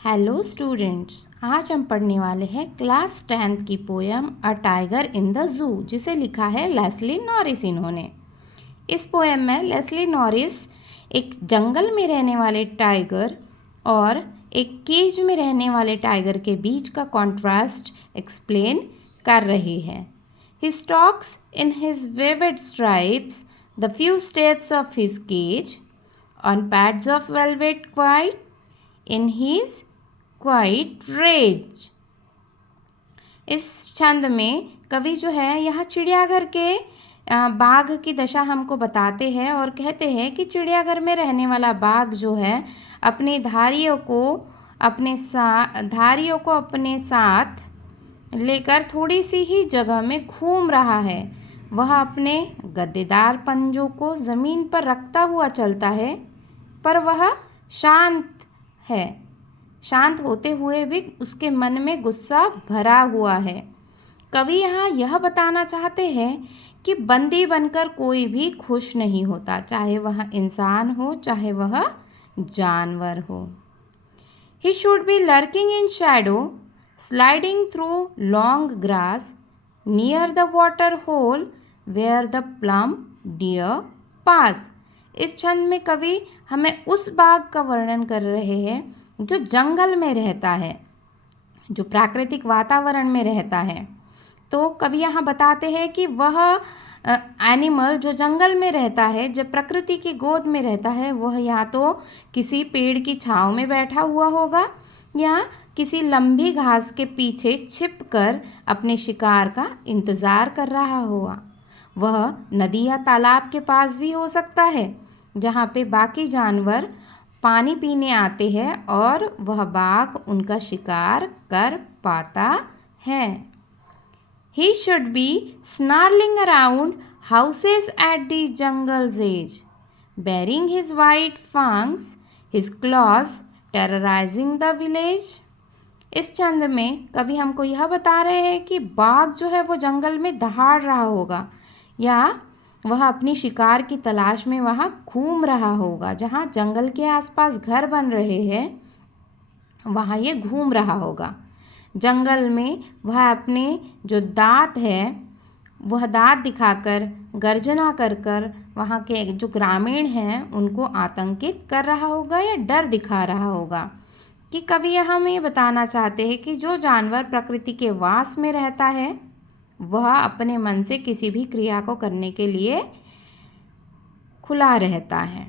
Hello students, आज हम पढ़ने वाले हैं क्लास 10th की poem a tiger in the zoo, जिसे लिखा है लेस्ली नॉरिस इन्होंने। इस पोएम में लेस्ली नॉरिस एक जंगल में रहने वाले टाइगर और एक केज में रहने वाले टाइगर के बीच का कॉन्ट्रास्ट एक्सप्लेन कर रहे हैं। He stalks in his vivid stripes the few steps of his cage on pads of velvet quiet in his quiet rage। इस छंद में कवि जो है यहाँ चिड़ियाघर के बाघ की दशा हमको बताते हैं और कहते हैं कि चिड़ियाघर में रहने वाला बाघ जो है अपने धारियों को अपने साथ लेकर थोड़ी सी ही जगह में घूम रहा है। वह अपने गद्देदार पंजों को ज़मीन पर रखता हुआ चलता है, पर वह शांत होते हुए भी उसके मन में गुस्सा भरा हुआ है। कवि यहाँ यह बताना चाहते हैं कि बंदी बनकर कोई भी खुश नहीं होता, चाहे वह इंसान हो चाहे वह जानवर हो। He should be lurking in shadow, sliding through long grass, near the water hole where the plump deer pass। इस छंद में कवि हमें उस बाघ का वर्णन कर रहे हैं जो जंगल में रहता है, जो प्राकृतिक वातावरण में रहता है। तो कवि यहाँ बताते हैं कि वह एनिमल जो जंगल में रहता है, जब प्रकृति की गोद में रहता है, वह या तो किसी पेड़ की छांव में बैठा हुआ होगा या किसी लंबी घास के पीछे छिपकर अपने शिकार का इंतज़ार कर रहा होगा। वह नदी या तालाब के पास भी हो सकता है, जहाँ पे बाकी जानवर पानी पीने आते हैं और वह बाघ उनका शिकार कर पाता है। He should be snarling around houses at the jungle's edge, baring his white fangs, his claws terrorizing the village। इस छंद में कवि हमको यह बता रहे हैं कि बाघ जो है वो जंगल में दहाड़ रहा होगा या वह अपनी शिकार की तलाश में वहाँ घूम रहा होगा। जहाँ जंगल के आसपास घर बन रहे हैं वहाँ ये घूम रहा होगा। जंगल में वह अपने जो दांत है वह दांत दिखाकर गर्जना कर वहाँ के जो ग्रामीण हैं उनको आतंकित कर रहा होगा या डर दिखा रहा होगा। कि कवि हमें ये बताना चाहते हैं कि जो जानवर प्रकृति के वास में रहता है वह अपने मन से किसी भी क्रिया को करने के लिए खुला रहता है।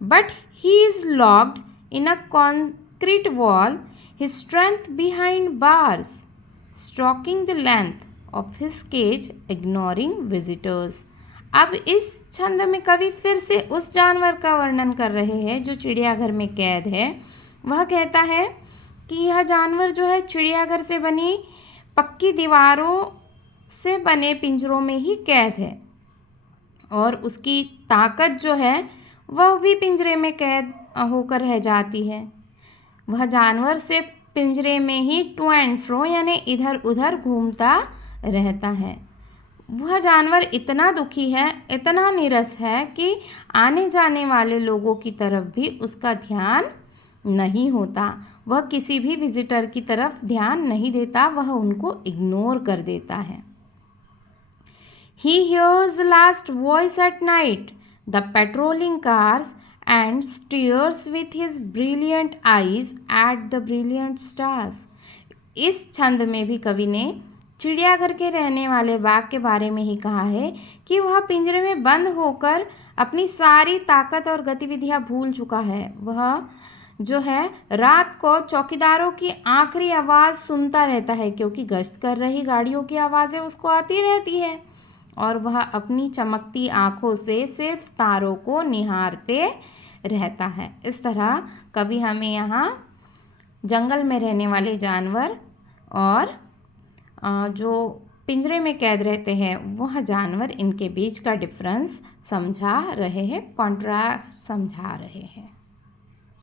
But he is locked in a concrete wall, his strength behind bars, stalking the length of his cage, ignoring visitors. अब इस छंद में कवि फिर से उस जानवर का वर्णन कर रहे हैं जो चिड़ियाघर में कैद है। वह कहता है कि यह जानवर जो है चिड़ियाघर से बनी पक्की दीवारों से बने पिंजरों में ही कैद है और उसकी ताकत जो है वह भी पिंजरे में कैद होकर रह जाती है। वह जानवर सिर्फ पिंजरे में ही टू एंड फ्रो यानी इधर उधर घूमता रहता है। वह जानवर इतना दुखी है, इतना नीरस है कि आने जाने वाले लोगों की तरफ भी उसका ध्यान नहीं होता। वह किसी भी विजिटर की तरफ ध्यान नहीं देता, वह उनको इग्नोर कर देता है। He hears the last voice at night, the patrolling cars, and stares with his brilliant eyes at the brilliant stars। इस छंद में भी कवि ने चिड़ियाघर के रहने वाले बाघ के बारे में ही कहा है कि वह पिंजरे में बंद होकर अपनी सारी ताकत और गतिविधियां भूल चुका है। वह जो है रात को चौकीदारों की आखिरी आवाज़ सुनता रहता है, क्योंकि गश्त कर रही गाड़ियों की आवाज़ें उसको आती रहती है और वह अपनी चमकती आँखों से सिर्फ तारों को निहारते रहता है। इस तरह कवि हमें यहाँ जंगल में रहने वाले जानवर और जो पिंजरे में कैद रहते हैं वह जानवर, इनके बीच का डिफरेंस समझा रहे हैं, कॉन्ट्रास्ट समझा रहे हैं।